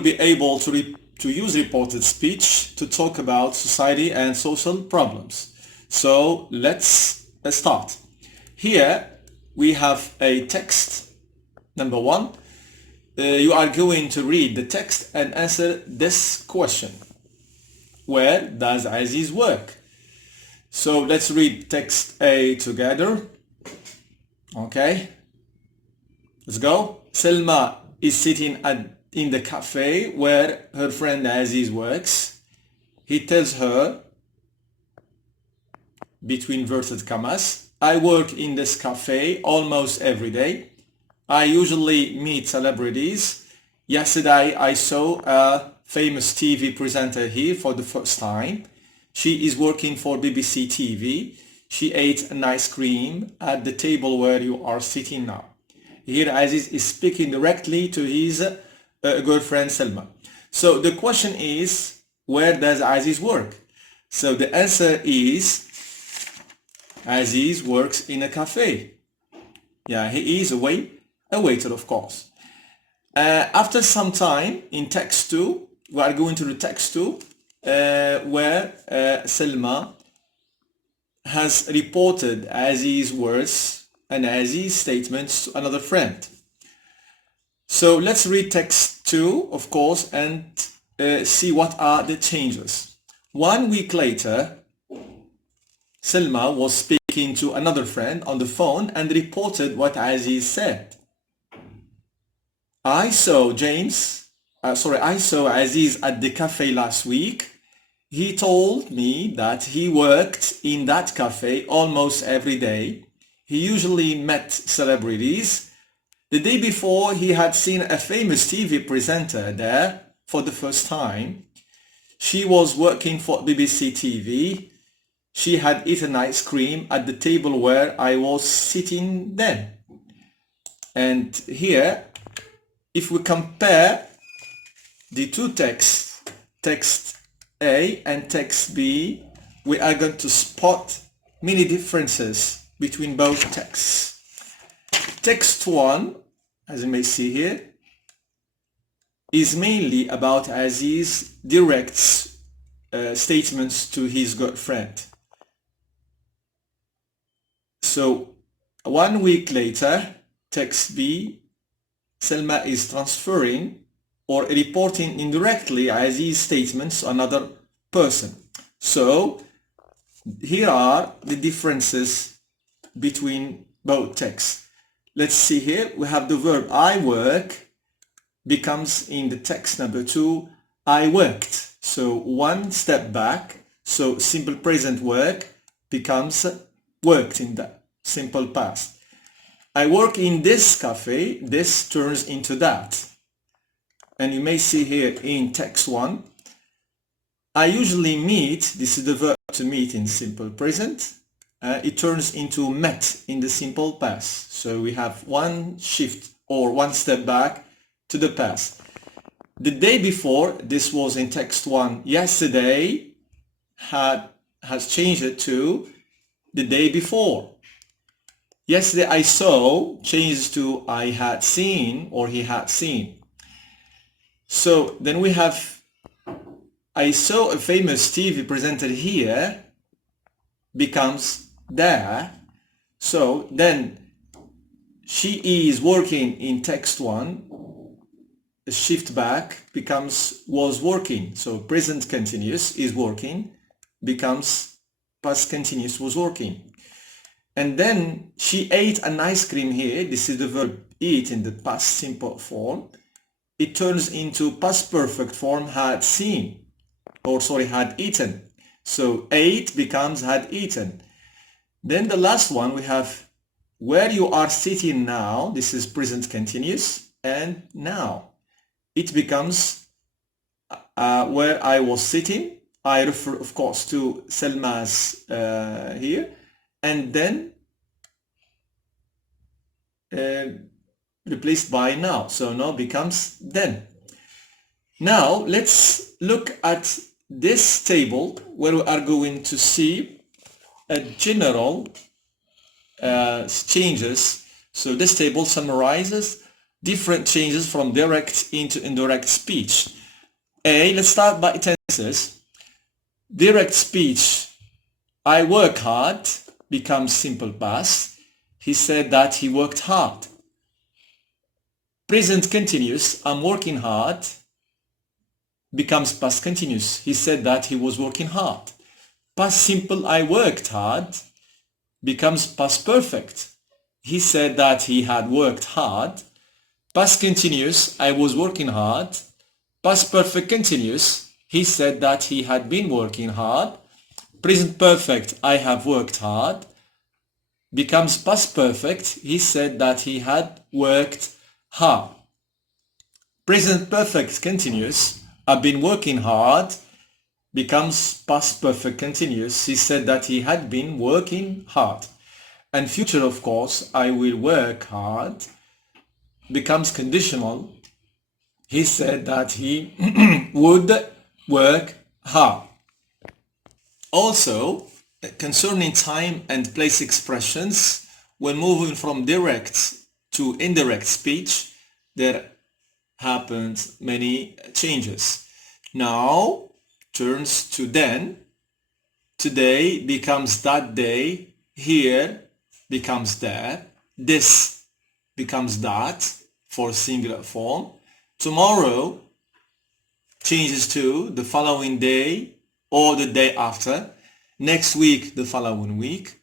will be able to use reported speech to talk about society and social problems. So let's start. Here we have a text. Number one, you are going to read the text and answer this question. Where does Aziz work? So let's read text A together. Okay, let's go. Selma is sitting in the cafe where her friend Aziz works. He tells her, between inverted commas, I work in this cafe almost every day. I usually meet celebrities. Yesterday I saw a famous TV presenter here for the first time. She is working for BBC TV. She ate an ice cream at the table where you are sitting now. Here Aziz is speaking directly to his girlfriend Selma. So the question is, where does Aziz work? So the answer is, Aziz works in a cafe. Yeah, he is a waiter, of course. After some time in text 2, we are going to the text 2, where Selma has reported Aziz's words and Aziz's statements to another friend. So let's read text 2, of course, and see what are the changes. 1 week later, Selma was speaking to another friend on the phone and reported what Aziz said. I saw Aziz at the cafe last week. He told me that he worked in that cafe almost every day. He usually met celebrities. The day before, he had seen a famous TV presenter there for the first time. She was working for BBC TV. She had eaten ice cream at the table where I was sitting then. And here, if we compare the two texts, text A and text B, we are going to spot many differences between both texts. Text 1, as you may see here, is mainly about Aziz's direct statements to his girlfriend. So 1 week later, text B, Selma is transferring or reporting indirectly Aziz's statements to another person. So here are the differences between both texts. Let's see here, we have the verb I work becomes in the text number 2, I worked. So one step back, so simple present work becomes worked in the simple past. I work in this cafe, this turns into that. And you may see here in text 1, I usually meet, this is the verb to meet in simple present, it turns into met in the simple past. So we have one shift or one step back to the past. The day before, this was in text 1, yesterday has changed it to the day before. Yesterday I saw changes to I had seen or he had seen. So then we have I saw a famous TV presenter here becomes there. So then she is working in text 1. A shift back becomes was working. So present continuous is working becomes past continuous was working. And then she ate an ice cream here. This is the verb eat in the past simple form. It turns into past perfect form had seen, or sorry, had eaten. So ate becomes had eaten. Then the last one we have where you are sitting now. This is present continuous and now. It becomes where I was sitting. I refer of course to Selma's here. And then replaced by now. So now becomes then. Now let's look at this table where we are going to see a general changes. So this table summarizes different changes from direct into indirect speech. Let's start by tenses. Direct speech, I work hard, becomes simple past. He said that he worked hard. Present continuous, I'm working hard, becomes past continuous. He said that he was working hard. Past simple, I worked hard, becomes past perfect. He said that he had worked hard. Past continuous, I was working hard. Past perfect continuous, he said that he had been working hard. Present perfect, I have worked hard, becomes past perfect. He said that he had worked hard. Present perfect continuous, I've been working hard, becomes past perfect continuous. He said that he had been working hard. And future, of course, I will work hard, becomes conditional. He said that he would work hard. Also, concerning time and place expressions, when moving from direct to indirect speech, there happens many changes. Now turns to then. Today becomes that day. Here becomes there. This becomes that for singular form. Tomorrow changes to the following day or the day after. Next week, the following week.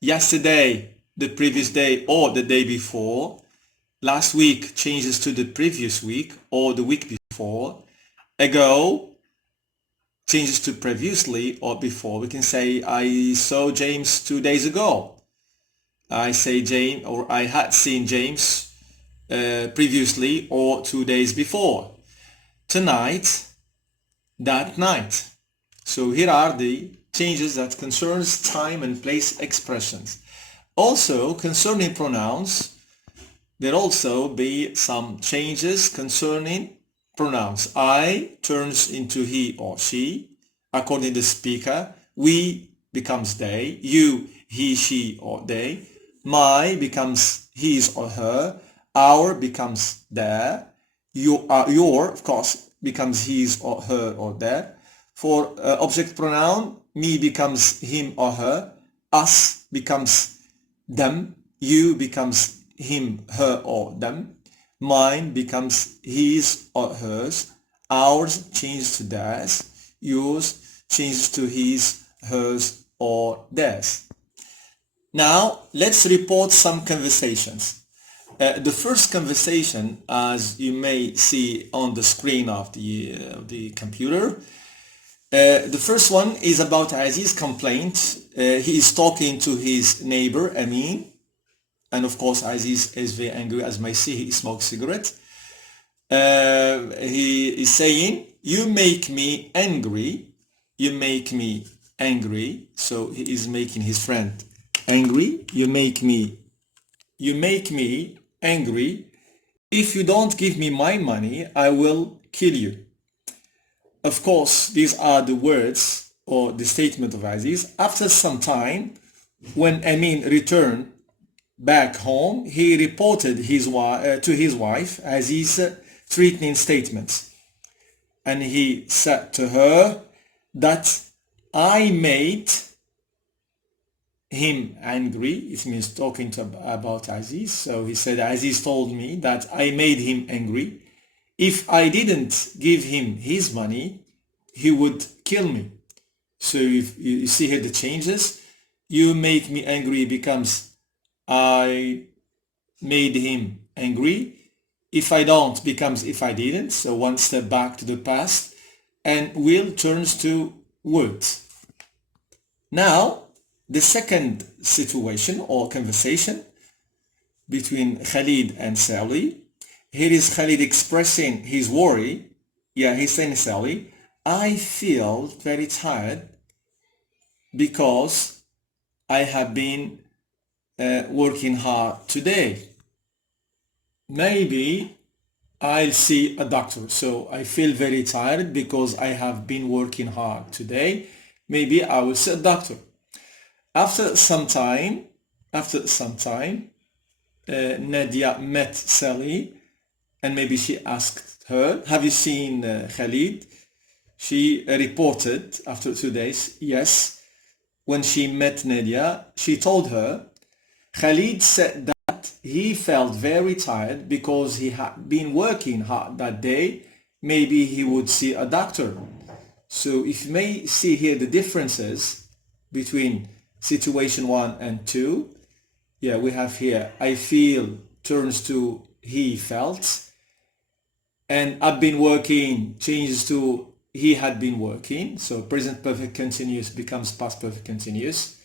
Yesterday, the previous day or the day before. Last week changes to the previous week or the week before. Ago changes to previously or before. We can say, I saw James 2 days ago. I say James, or I had seen James previously or 2 days before. Tonight, that night. So here are the changes that concerns time and place expressions. Also, concerning pronouns, there also be some changes concerning pronouns. I turns into he or she, according to the speaker. We becomes they. You, he, she, or they. My becomes his or her. Our becomes their. Your, of course, becomes his or her or their. For object pronoun, me becomes him or her. Us becomes them. You becomes him, her, or them. Mine becomes his or hers. Ours changes to theirs. Yours changes to his, hers, or theirs. Now, let's report some conversations. The first conversation, as you may see on the screen of the computer, the first one is about Aziz's complaint. He is talking to his neighbor, Amin. And of course, Aziz is very angry, as may see, he smokes cigarette. He is saying, you make me angry. You make me angry. So he is making his friend angry. You make me angry. If you don't give me my money, I will kill you. Of course, these are the words or the statement of Aziz. After some time, when Amin returned back home, he reported to his wife Aziz's threatening statements. And he said to her that I made him angry. It means talking about Aziz. So he said, Aziz told me that I made him angry. If I didn't give him his money, he would kill me. So if you see here the changes, you make me angry becomes I made him angry. If I don't becomes if I didn't. So one step back to the past. And will turns to would. Now, the second situation or conversation between Khalid and Sally. Here is Khalid expressing his worry. Yeah, he's saying, Sally, I feel very tired because I have been working hard today. Maybe I'll see a doctor. So I feel very tired because I have been working hard today. Maybe I will see a doctor. After some time, Nadia met Sally and maybe she asked her, have you seen Khalid? She reported after 2 days, yes. When she met Nadia, she told her, Khalid said that he felt very tired because he had been working hard that day. Maybe he would see a doctor. So if you may see here the differences between situation 1 and 2, yeah, we have here, I feel turns to he felt, and I've been working changes to he had been working. So present perfect continuous becomes past perfect continuous.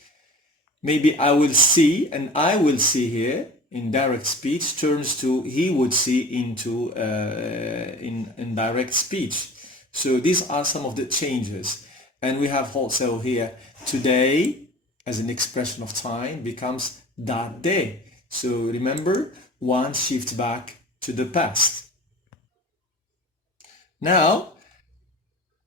Maybe I will see, and I will see here in direct speech turns to he would see into in direct speech. So these are some of the changes. And we have also here today as an expression of time becomes that day. So remember, one shift back to the past. Now,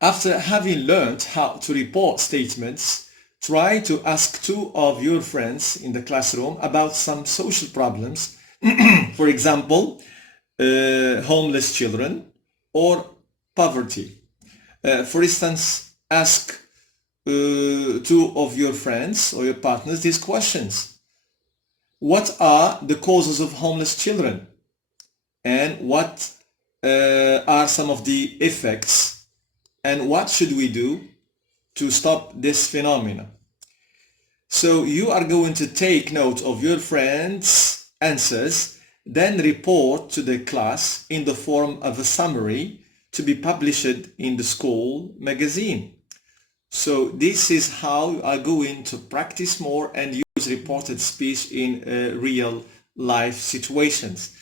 after having learned how to report statements, try to ask 2 of your friends in the classroom about some social problems. For example, homeless children or poverty. For instance, ask 2 of your friends or your partners these questions. What are the causes of homeless children? And what are some of the effects? And what should we do to stop this phenomenon? So you are going to take note of your friends' answers, then report to the class in the form of a summary to be published in the school magazine. So this is how you are going to practice more and use reported speech in real life situations.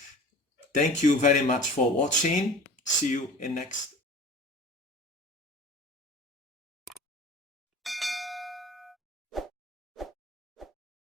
Thank you very much for watching. See you in next